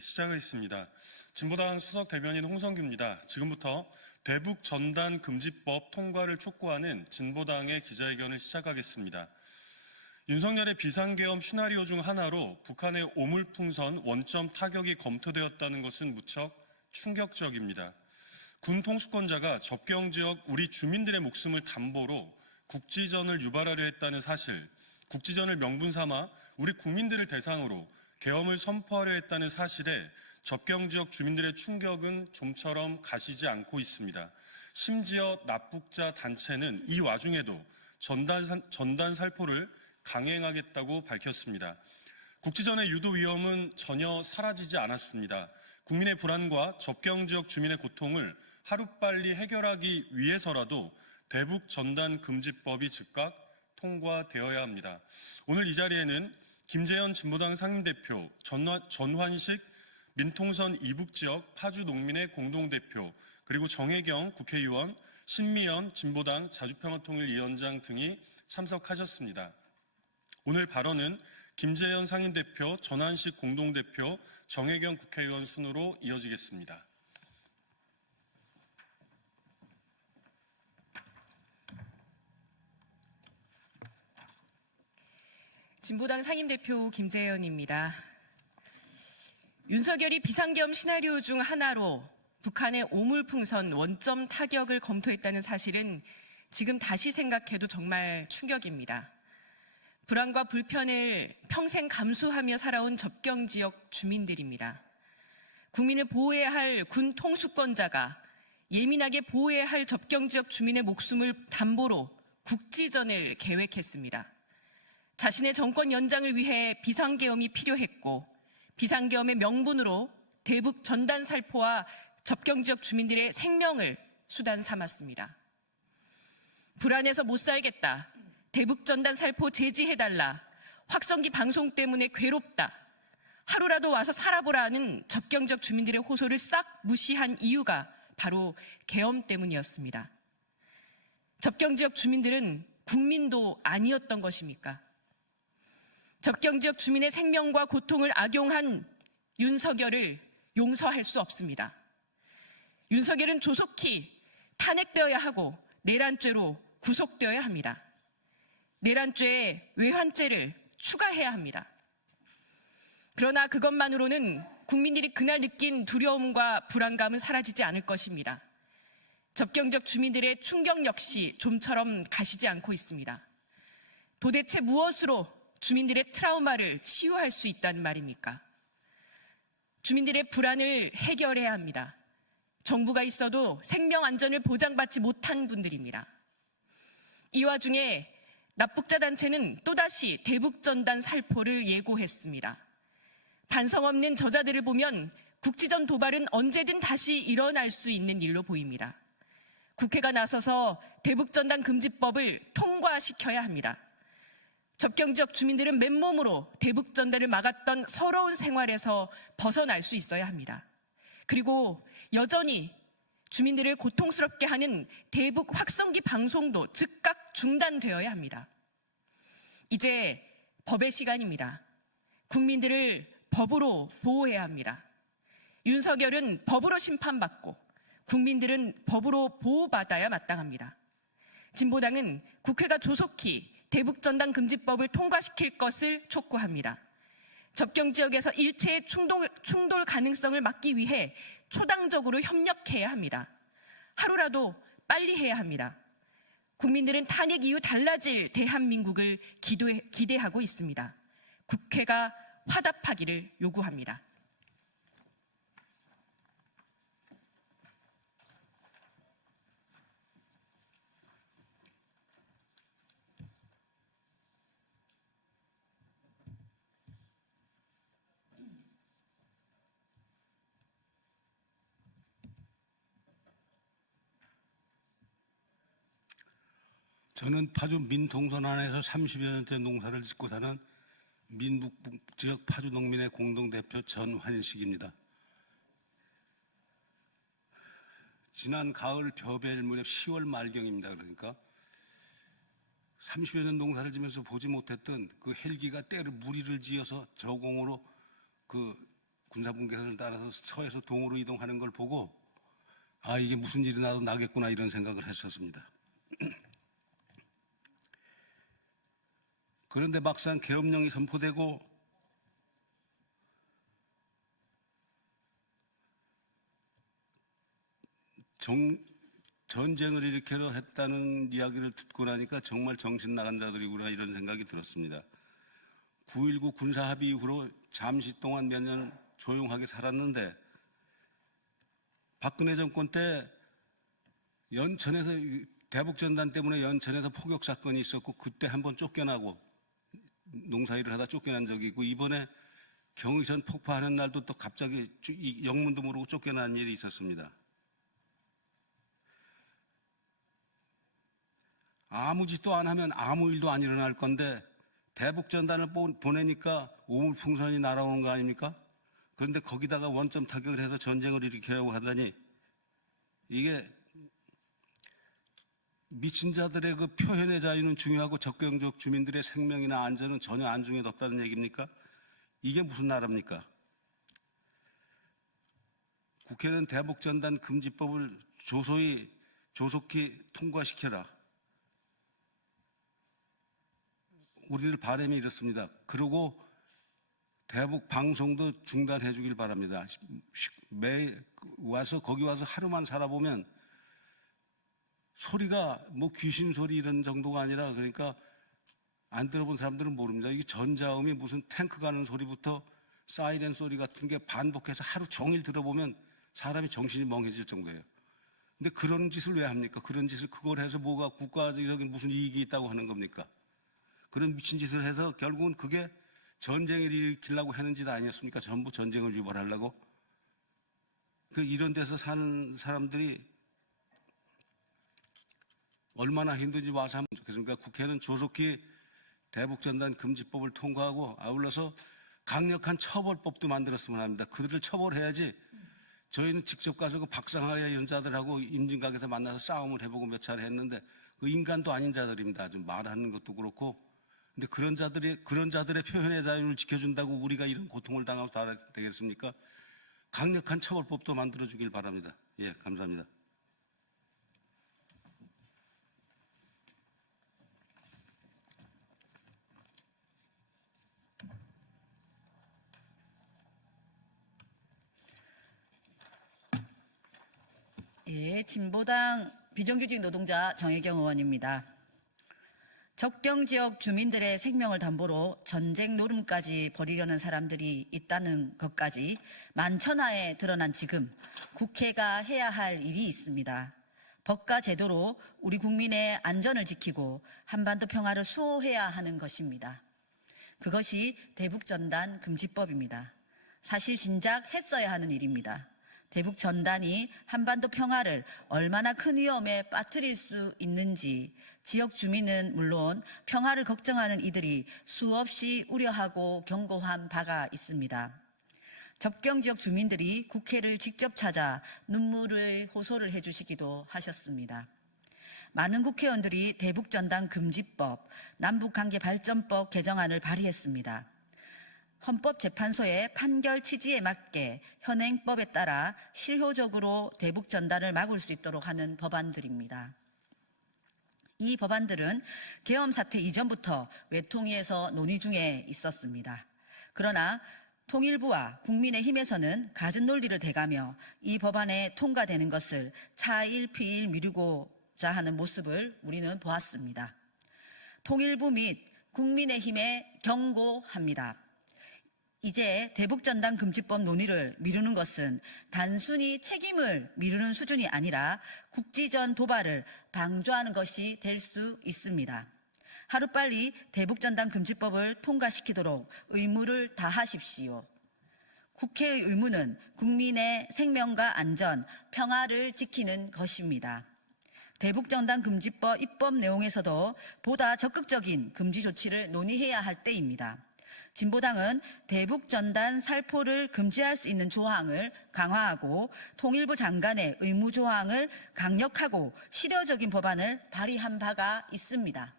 시작하겠습니다. 진보당 수석 대변인 홍성규입니다. 지금부터 대북 전단 금지법 통과를 촉구하는 진보당의 기자회견을 시작하겠습니다. 윤석열의 비상계엄 시나리오 중 하나로 북한의 오물풍선 원점 타격이 검토되었다는 것은 무척 충격적입니다. 군 통수권자가 접경지역 우리 주민들의 목숨을 담보로 국지전을 유발하려 했다는 사실, 국지전을 명분 삼아 우리 국민들을 대상으로 계엄을 선포하려 했다는 사실에 접경지역 주민들의 충격은 좀처럼 가시지 않고 있습니다. 심지어 납북자 단체는 이 와중에도 전단 살포를 강행하겠다고 밝혔습니다. 국지전의 유도 위험은 전혀 사라지지 않았습니다. 국민의 불안과 접경지역 주민의 고통을 하루빨리 해결하기 위해서라도 대북 전단 금지법이 즉각 통과되어야 합니다. 오늘 이 자리에는 김재현 진보당 상임대표, 전환식 민통선 이북지역 파주농민의 공동대표, 그리고 정혜경 국회의원, 신미연 진보당 자주평화통일위원장 등이 참석하셨습니다. 오늘 발언은 김재현 상임대표, 전환식 공동대표, 정혜경 국회의원 순으로 이어지겠습니다. 진보당 상임대표 김재현입니다. 윤석열이 비상계엄 시나리오 중 하나로 북한의 오물풍선 원점 타격을 검토했다는 사실은 지금 다시 생각해도 정말 충격입니다. 불안과 불편을 평생 감수하며 살아온 접경지역 주민들입니다. 국민을 보호해야 할 군 통수권자가 예민하게 보호해야 할 접경지역 주민의 목숨을 담보로 국지전을 계획했습니다. 자신의 정권 연장을 위해 비상계엄이 필요했고 비상계엄의 명분으로 대북 전단 살포와 접경지역 주민들의 생명을 수단 삼았습니다. 불안해서 못 살겠다. 대북 전단 살포 제지해달라. 확성기 방송 때문에 괴롭다. 하루라도 와서 살아보라는 접경지역 주민들의 호소를 싹 무시한 이유가 바로 계엄 때문이었습니다. 접경지역 주민들은 국민도 아니었던 것입니까? 접경지역 주민의 생명과 고통을 악용한 윤석열을 용서할 수 없습니다. 윤석열은 조속히 탄핵되어야 하고 내란죄로 구속되어야 합니다. 내란죄에 외환죄를 추가해야 합니다. 그러나 그것만으로는 국민들이 그날 느낀 두려움과 불안감은 사라지지 않을 것입니다. 접경지역 주민들의 충격 역시 좀처럼 가시지 않고 있습니다. 도대체 무엇으로 주민들의 트라우마를 치유할 수 있다는 말입니까? 주민들의 불안을 해결해야 합니다. 정부가 있어도 생명 안전을 보장받지 못한 분들입니다. 이 와중에 납북자 단체는 또다시 대북전단 살포를 예고했습니다. 반성 없는 저자들을 보면 국지전 도발은 언제든 다시 일어날 수 있는 일로 보입니다. 국회가 나서서 대북전단 금지법을 통과시켜야 합니다. 접경지역 주민들은 맨몸으로 대북전단을 막았던 서러운 생활에서 벗어날 수 있어야 합니다. 그리고 여전히 주민들을 고통스럽게 하는 대북 확성기 방송도 즉각 중단되어야 합니다. 이제 법의 시간입니다. 국민들을 법으로 보호해야 합니다. 윤석열은 법으로 심판받고 국민들은 법으로 보호받아야 마땅합니다. 진보당은 국회가 조속히 대북전단 금지법을 통과시킬 것을 촉구합니다. 접경지역에서 일체의 충돌 가능성을 막기 위해 초당적으로 협력해야 합니다. 하루라도 빨리 해야 합니다. 국민들은 탄핵 이후 달라질 대한민국을 기대하고 있습니다. 국회가 화답하기를 요구합니다. 저는 파주 민통선 안에서 30여 년째 농사를 짓고 사는 민북 지역 파주 농민의 공동대표 전환식입니다. 지난 가을 벼벨 무렵 10월 말경입니다. 그러니까 30여 년 농사를 지면서 보지 못했던 그 헬기가 때로 무리를 지어서 저공으로 그 군사분계선을 따라서 서에서 동으로 이동하는 걸 보고 아, 이게 무슨 일이 나도 나겠구나 이런 생각을 했었습니다. 그런데 막상 계엄령이 선포되고 전쟁을 일으키려 했다는 이야기를 듣고 나니까 정말 정신 나간 자들이구나 이런 생각이 들었습니다. 9.19 군사합의 이후로 잠시 동안 몇 년 조용하게 살았는데 박근혜 정권 때 연천에서 대북전단 때문에 연천에서 포격 사건이 있었고 그때 한번 쫓겨나고 농사일을 하다 쫓겨난 적이 있고 이번에 경의선 폭파하는 날도 또 갑자기 영문도 모르고 쫓겨난 일이 있었습니다. 아무 짓도 안 하면 아무 일도 안 일어날 건데 대북전단을 보내니까 오물풍선이 날아오는 거 아닙니까? 그런데 거기다가 원점 타격을 해서 전쟁을 일으키려고 하다니 이게 미친 자들의 그 표현의 자유는 중요하고 적경지역 주민들의 생명이나 안전은 전혀 안중에도 없다는 얘기입니까? 이게 무슨 나라입니까? 국회는 대북전단 금지법을 조속히 통과시켜라. 우리들 바람이 이렇습니다. 그리고 대북 방송도 중단해 주길 바랍니다. 거기 와서 하루만 살아보면 소리가 뭐 귀신 소리 이런 정도가 아니라 그러니까 안 들어본 사람들은 모릅니다. 이게 전자음이 무슨 탱크 가는 소리부터 사이렌 소리 같은 게 반복해서 하루 종일 들어보면 사람이 정신이 멍해질 정도예요. 근데 그런 짓을 왜 합니까? 그런 짓을 그걸 해서 뭐가 국가적인 무슨 이익이 있다고 하는 겁니까? 그런 미친 짓을 해서 결국은 그게 전쟁을 일으키려고 하는 짓 아니었습니까? 전부 전쟁을 유발하려고. 이런 데서 사는 사람들이 얼마나 힘든지 와서 하면 좋겠습니까? 국회는 조속히 대북전단 금지법을 통과하고 아울러서 강력한 처벌법도 만들었으면 합니다. 그들을 처벌해야지 저희는 직접 가서 그 박상하야 연자들하고 임진각에서 만나서 싸움을 해보고 몇 차례 했는데 그 인간도 아닌 자들입니다. 좀 말하는 것도 그렇고. 근데 그런 자들의 표현의 자유를 지켜준다고 우리가 이런 고통을 당하고 살아야 되겠습니까? 강력한 처벌법도 만들어 주길 바랍니다. 예, 감사합니다. 예, 진보당 비정규직 노동자 정혜경 의원입니다. 적경지역 주민들의 생명을 담보로 전쟁 노름까지 벌이려는 사람들이 있다는 것까지 만천하에 드러난 지금 국회가 해야 할 일이 있습니다. 법과 제도로 우리 국민의 안전을 지키고 한반도 평화를 수호해야 하는 것입니다. 그것이 대북전단 금지법입니다. 사실 진작 했어야 하는 일입니다. 대북전단이 한반도 평화를 얼마나 큰 위험에 빠뜨릴 수 있는지 지역 주민은 물론 평화를 걱정하는 이들이 수없이 우려하고 경고한 바가 있습니다. 접경지역 주민들이 국회를 직접 찾아 눈물의 호소를 해주시기도 하셨습니다. 많은 국회의원들이 대북전단 금지법, 남북관계발전법 개정안을 발의했습니다. 헌법재판소의 판결 취지에 맞게 현행법에 따라 실효적으로 대북전단을 막을 수 있도록 하는 법안들입니다. 이 법안들은 계엄 사태 이전부터 외통위에서 논의 중에 있었습니다. 그러나 통일부와 국민의힘에서는 갖은 논리를 대가며 이 법안에 통과되는 것을 차일피일 미루고자 하는 모습을 우리는 보았습니다. 통일부 및 국민의힘에 경고합니다. 이제 대북전단 금지법 논의를 미루는 것은 단순히 책임을 미루는 수준이 아니라 국지전 도발을 방조하는 것이 될 수 있습니다. 하루빨리 대북전단 금지법을 통과시키도록 의무를 다하십시오. 국회의 의무는 국민의 생명과 안전, 평화를 지키는 것입니다. 대북전단 금지법 입법 내용에서도 보다 적극적인 금지 조치를 논의해야 할 때입니다. 진보당은 대북전단 살포를 금지할 수 있는 조항을 강화하고 통일부 장관의 의무 조항을 강력하고 실효적인 법안을 발의한 바가 있습니다.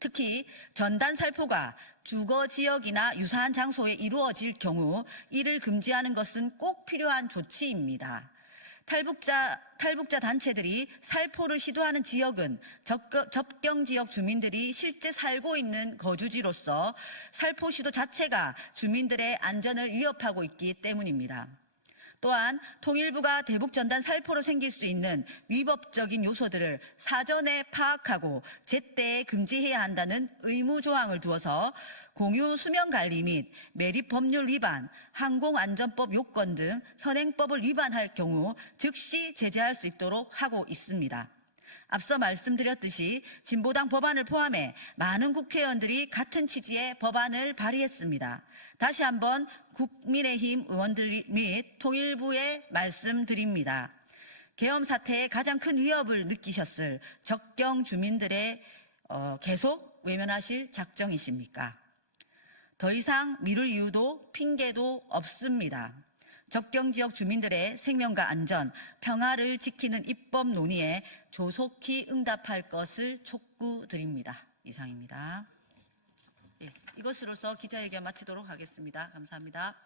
특히 전단 살포가 주거 지역이나 유사한 장소에 이루어질 경우 이를 금지하는 것은 꼭 필요한 조치입니다. 탈북자 단체들이 살포를 시도하는 지역은 접경 지역 주민들이 실제 살고 있는 거주지로서 살포 시도 자체가 주민들의 안전을 위협하고 있기 때문입니다. 또한 통일부가 대북 전단 살포로 생길 수 있는 위법적인 요소들을 사전에 파악하고 제때 금지해야 한다는 의무 조항을 두어서 공유 수면 관리 및 매립 법률 위반, 항공안전법 요건 등 현행법을 위반할 경우 즉시 제재할 수 있도록 하고 있습니다. 앞서 말씀드렸듯이 진보당 법안을 포함해 많은 국회의원들이 같은 취지의 법안을 발의했습니다. 다시 한번 국민의힘 의원들 및 통일부에 말씀드립니다. 계엄 사태에 가장 큰 위협을 느끼셨을 접경 주민들의 계속 외면하실 작정이십니까? 더 이상 미룰 이유도 핑계도 없습니다. 접경 지역 주민들의 생명과 안전, 평화를 지키는 입법 논의에 조속히 응답할 것을 촉구드립니다. 이상입니다. 이것으로서 기자회견 마치도록 하겠습니다. 감사합니다.